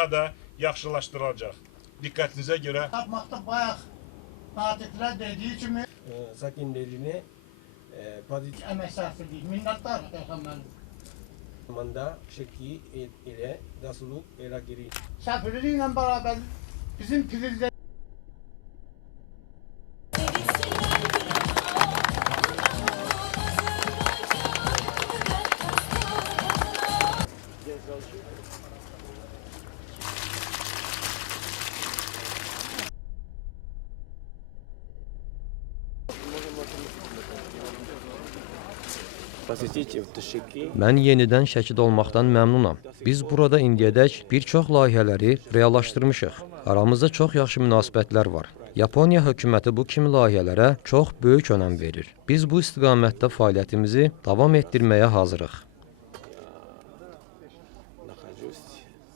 daha da yaxşılaşdırılacaq. Diqqətinizə görə. Yapmakta bayağı natikler dediği kimi sakinlerini pozitif emek sarf ediyor. Minnettar efendim. zamanda şekli ile dasuluk ele giriyor. Sefirliğiyle beraber bizim prizler Mən yenidən Şəkidə olmaqdan məmnunam. Biz burada indiyədək bir çox layihələri reallaşdırmışıq. Aramızda çox yaxşı münasibətlər var. Yaponiya hökuməti bu kimi layihələrə çox böyük önəm verir. Biz bu istiqamətdə fəaliyyətimizi davam etdirməyə hazırıq.